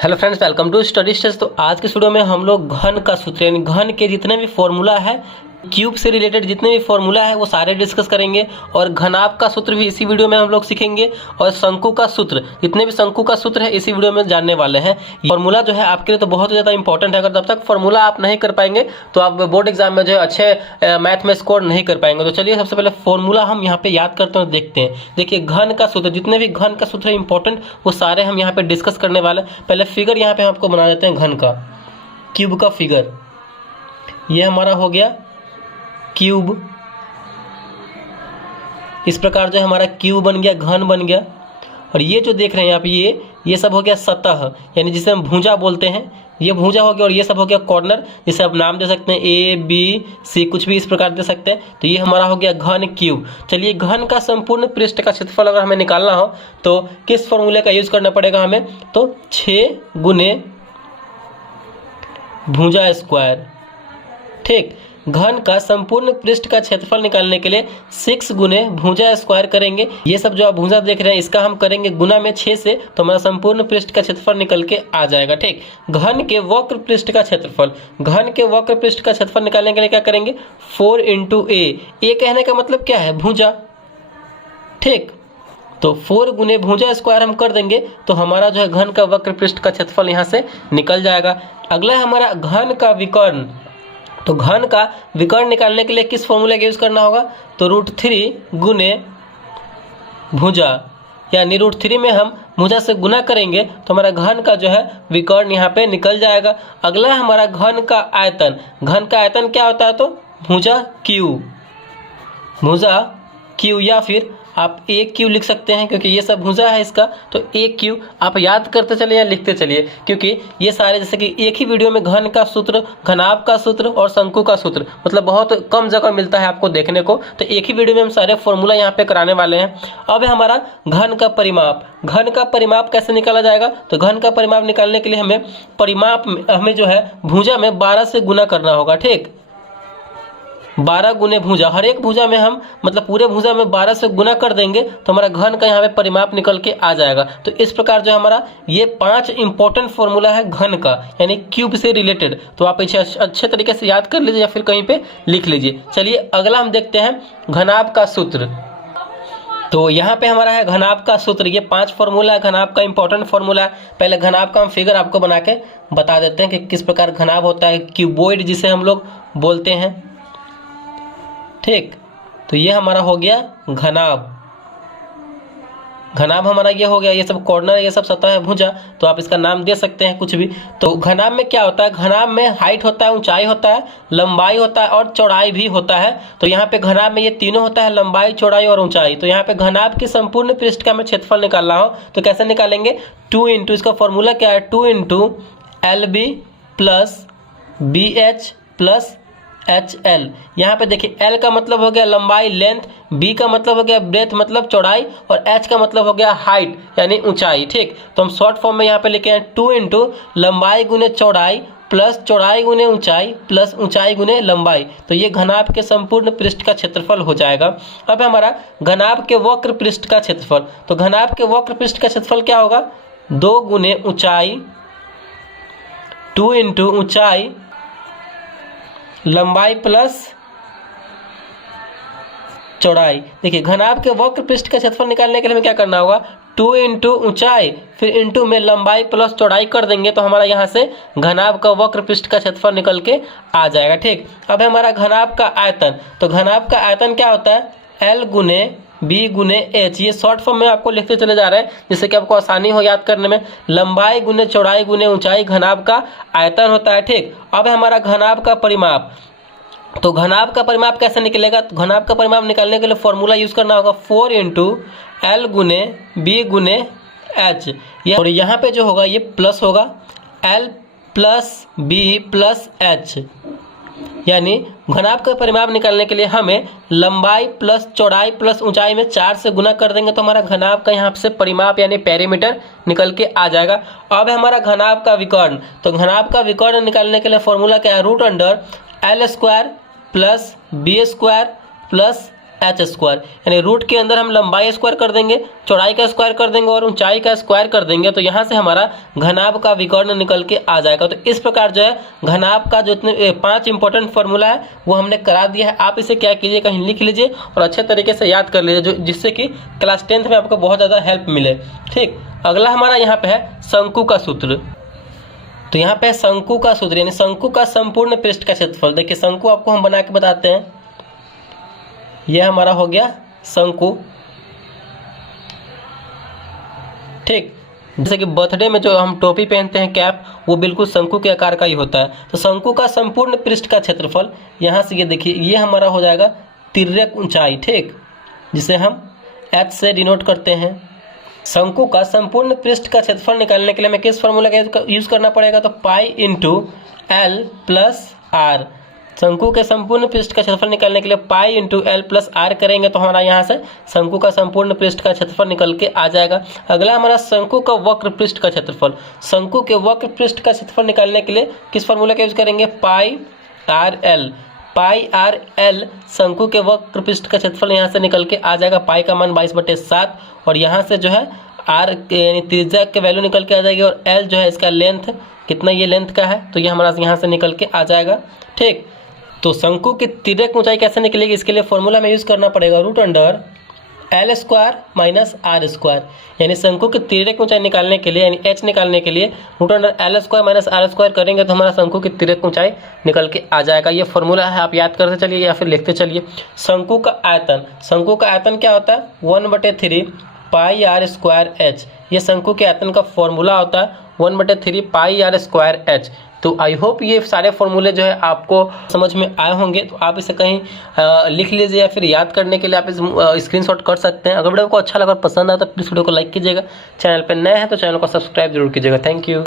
Hello friends, welcome to study stage. तो आज के वीडियो में हम लोग घन का सूत्र यानी घन के जितने भी फॉर्मूला है, क्यूब से रिलेटेड जितने भी फॉर्मूला है वो सारे डिस्कस करेंगे। और घनाभ का सूत्र भी इसी वीडियो में हम लोग सीखेंगे। और शंकु का सूत्र, जितने भी शंकु का सूत्र है इसी वीडियो में जानने वाले हैं। फॉर्मूला जो है आपके लिए तो बहुत ज़्यादा इंपॉर्टेंट है। अगर तब तक फॉर्मूला आप नहीं कर पाएंगे तो आप बोर्ड एग्जाम में जो है अच्छे मैथ में स्कोर नहीं कर पाएंगे। तो चलिए सबसे पहले फॉर्मूला हम यहाँ पे याद करते हैं, देखते हैं। देखिए, घन का सूत्र, जितने भी घन का सूत्र है इंपॉर्टेंट, वो सारे हम यहाँ पे डिस्कस करने वाले हैं। पहले फिगर यहाँ पे हम आपको बना देते हैं घन का, क्यूब का फिगर। ये हमारा हो गया क्यूब। इस प्रकार जो हमारा क्यूब बन गया, घन बन गया। और ये जो देख रहे हैं आप, ये सब हो गया सतह, यानी जिसे हम भुजा बोलते हैं। ये भुजा हो गया। और ये सब हो गया कॉर्नर, जिसे आप नाम दे सकते हैं ए बी सी, कुछ भी इस प्रकार दे सकते हैं। तो ये हमारा हो गया घन क्यूब। चलिए, घन का संपूर्ण पृष्ठ का क्षेत्रफल अगर हमें निकालना हो तो किस फॉर्मूले का यूज करना पड़ेगा हमें? तो 6 गुने भुजा स्क्वायर। ठीक, घन का संपूर्ण पृष्ठ का क्षेत्रफल निकालने के लिए 6 गुने भुजा स्क्वायर करेंगे। ये सब जो आप भुजा देख रहे हैं इसका हम करेंगे गुना में 6 से, तो हमारा संपूर्ण पृष्ठ का क्षेत्रफल निकल के आ जाएगा। ठीक, घन के वक्र पृष्ठ का क्षेत्रफल, घन के वक्र पृष्ठ का क्षेत्रफल निकालने के लिए क्या करेंगे? 4 इंटू ए कहने का मतलब क्या है? भुजा। ठीक, तो 4 गुने भुजा स्क्वायर हम कर देंगे तो हमारा जो है घन का वक्र पृष्ठ का क्षेत्रफल यहाँ से निकल जाएगा। अगला है हमारा घन का विकर्ण। तो घन का विकर्ण निकालने के लिए किस फॉर्मूले का यूज करना होगा? तो √3 गुने भुजा, यानी √3 में हम भुजा से गुना करेंगे तो हमारा घन का जो है विकर्ण यहाँ पे निकल जाएगा। अगला है हमारा घन का आयतन। घन का आयतन क्या होता है? तो भुजा क्यू, या फिर आप ए क्यू लिख सकते हैं, क्योंकि ये सब भुजा है इसका। तो ए क्यू आप याद करते चलिए या लिखते चलिए, क्योंकि ये सारे जैसे कि एक ही वीडियो में घन का सूत्र, घनाभ का सूत्र और शंकु का सूत्र मतलब बहुत कम जगह मिलता है आपको देखने को। तो एक ही वीडियो में हम सारे फॉर्मूला यहाँ पे कराने वाले हैं। अब है हमारा घन का परिमाप। घन का परिमाप कैसे निकाला जाएगा? तो घन का परिमाप निकालने के लिए हमें जो है भुजा में 12 से गुना करना होगा। ठीक, 12 गुने भुजा, हर एक भुजा में हम मतलब पूरे भुजा में 12 से गुना कर देंगे तो हमारा घन का यहाँ पे परिमाप निकल के आ जाएगा। तो इस प्रकार जो हमारा ये 5 इंपॉर्टेंट फॉर्मूला है घन का, यानी क्यूब से रिलेटेड। तो आप इसे अच्छे तरीके से याद कर लीजिए या फिर कहीं पे लिख लीजिए। चलिए अगला हम देखते हैं घनाभ का सूत्र। तो यहाँ पे हमारा है घनाभ का सूत्र। ये 5 फॉर्मूला है घनाभ का, इंपॉर्टेंट फॉर्मूला है। पहले घनाभ का हम फिगर आपको बना के बता देते हैं कि किस प्रकार घनाभ होता है, क्यूबॉइड जिसे हम लोग बोलते हैं। ठीक, तो ये हमारा हो गया घनाभ। घनाभ हमारा ये हो गया, ये सब कॉर्नर, ये सब सतह है भुजा, तो आप इसका नाम दे सकते हैं कुछ भी। तो घनाभ में क्या होता है? घनाभ में हाइट होता है, ऊंचाई होता है, लंबाई होता है और चौड़ाई भी होता है। तो यहाँ पे घनाभ में ये तीनों होता है, लंबाई, चौड़ाई और ऊंचाई। तो यहाँ पे घनाभ की संपूर्ण पृष्ठ का हमें क्षेत्रफल निकालना हो तो कैसे निकालेंगे? 2 इंटू, इसका फॉर्मूला क्या है? 2 into LB plus BH plus HL। यहाँ पे देखिए, L का मतलब हो गया लंबाई, लेंथ, B का मतलब हो गया ब्रेथ मतलब चौड़ाई, और H का मतलब हो गया हाइट यानी ऊंचाई। ठीक, तो हम शॉर्ट फॉर्म में यहाँ पे लिखे हैं 2 इंटू लंबाई गुने चौड़ाई प्लस चौड़ाई गुने ऊंचाई प्लस ऊंचाई गुने लंबाई। तो ये घनाभ के संपूर्ण पृष्ठ का क्षेत्रफल हो जाएगा। अब हमारा घनाभ के वक्र पृष्ठ का क्षेत्रफल। तो घनाभ के वक्र पृष्ठ का क्षेत्रफल क्या होगा? 2 गुने ऊंचाई, 2 इंटू ऊंचाई, लंबाई प्लस चौड़ाई। देखिए, घनाभ के वक्र पृष्ठ का क्षेत्रफल निकालने के लिए हमें क्या करना होगा? 2 इंटू ऊंचाई फिर इंटू में लंबाई प्लस चौड़ाई कर देंगे तो हमारा यहाँ से घनाभ का वक्र पृष्ठ का क्षेत्रफल निकल के आ जाएगा। ठीक, अब हमारा घनाभ का आयतन। तो घनाभ का आयतन क्या होता है? L गुने B गुने H। ये शॉर्ट फॉर्म में आपको लिखते चले जा रहे हैं जिससे कि आपको आसानी हो याद करने में। लंबाई गुने चौड़ाई गुने ऊंचाई घनाभ का आयतन होता है। ठीक, अब हमारा घनाभ का परिमाप। तो घनाभ का परिमाप कैसे निकलेगा? तो घनाभ का परिमाप निकालने के लिए फॉर्मूला यूज करना होगा 4 इंटू L गुने B गुने H। और यहाँ पे जो होगा ये प्लस होगा, L plus B plus H, यानी घनाभ का परिमाप निकालने के लिए हमें लंबाई प्लस चौड़ाई प्लस ऊंचाई में 4 से गुना कर देंगे तो हमारा घनाभ का यहाँ से परिमाप यानी पेरीमीटर निकल के आ जाएगा। अब हमारा घनाभ का विकर्ण। तो घनाभ का विकर्ण निकालने के लिए फॉर्मूला क्या है? √L² plus B² plus H square, यानी रूट के अंदर हम लंबाई स्क्वायर कर देंगे, चौड़ाई का स्क्वायर कर देंगे और ऊंचाई का स्क्वायर कर देंगे, तो यहाँ से हमारा घनाभ का विकर्ण निकल के आ जाएगा। तो इस प्रकार जो है घनाभ का जो इतने 5 इंपॉर्टेंट फॉर्मूला है वो हमने करा दिया है। आप इसे क्या कीजिए, कहीं लिख लीजिए और अच्छे तरीके से याद कर लीजिए, जिससे कि क्लास 10th में आपको बहुत ज़्यादा हेल्प मिले। ठीक, अगला हमारा यहाँ पे है शंकु का सूत्र। तो यहाँ पे शंकु का सूत्र यानी शंकु का संपूर्ण पृष्ठ का क्षेत्रफल। देखिए शंकु आपको हम बना के बताते हैं, यह हमारा हो गया शंकु। ठीक, जैसे कि बर्थडे में जो हम टोपी पहनते हैं कैप, वो बिल्कुल शंकु के आकार का ही होता है। तो शंकु का संपूर्ण पृष्ठ का क्षेत्रफल, यहाँ से ये देखिए ये हमारा हो जाएगा तिर्यक ऊंचाई, ठीक, जिसे हम h से डिनोट करते हैं। शंकु का संपूर्ण पृष्ठ का क्षेत्रफल निकालने के लिए हमें किस फॉर्मूला का यूज करना पड़ेगा, तो pi into L plus R. शंकु के संपूर्ण पृष्ठ का क्षेत्रफल निकालने के लिए pi into L plus R करेंगे तो हमारा यहाँ से शंकु का संपूर्ण पृष्ठ का क्षेत्रफल निकल के आ जाएगा। अगला हमारा शंकु का वक्र पृष्ठ का क्षेत्रफल। शंकु के वक्र पृष्ठ का क्षेत्रफल निकालने के लिए किस फॉर्मूला का यूज करेंगे, पाई आर एल। पाई आर एल शंकु के वक्र पृष्ठ का क्षेत्रफल यहाँ से निकल के आ जाएगा। पाई का मान 22/7 और यहाँ से जो है आर यानी त्रिज्या के वैल्यू निकल के आ जाएगी और एल जो है इसका लेंथ कितना, ये लेंथ का है, तो ये हमारा यहाँ से निकल के आ जाएगा। ठीक, तो शंकु की तिर्यक ऊंचाई कैसे निकलेगी, इसके लिए फॉर्मूला में यूज करना पड़ेगा root under L square minus R square. यानी शंकु की तिर्यक ऊंचाई निकालने के लिए यानी एच निकालने के लिए root under L square minus R square करेंगे तो हमारा शंकु की तिर्यक ऊंचाई निकल के आ जाएगा। ये फॉर्मूला है, आप याद करते चलिए या फिर लिखते चलिए। शंकु का आयतन, शंकु का आयतन क्या होता है, 1/3 पाई आर स्क्वायर एच। ये शंकु के आयतन का फॉर्मूला होता है 1/3 पाई आर स्क्वायर एच। तो आई होप ये सारे फॉर्मूले जो है आपको समझ में आए होंगे। तो आप इसे कहीं लिख लीजिए या फिर याद करने के लिए आप इस स्क्रीनशॉट कर सकते हैं। अगर वीडियो को अच्छा लगा, पसंद आया तो प्लीज़ वीडियो को लाइक कीजिएगा। चैनल पर नए हैं तो चैनल को सब्सक्राइब जरूर कीजिएगा। Thank you.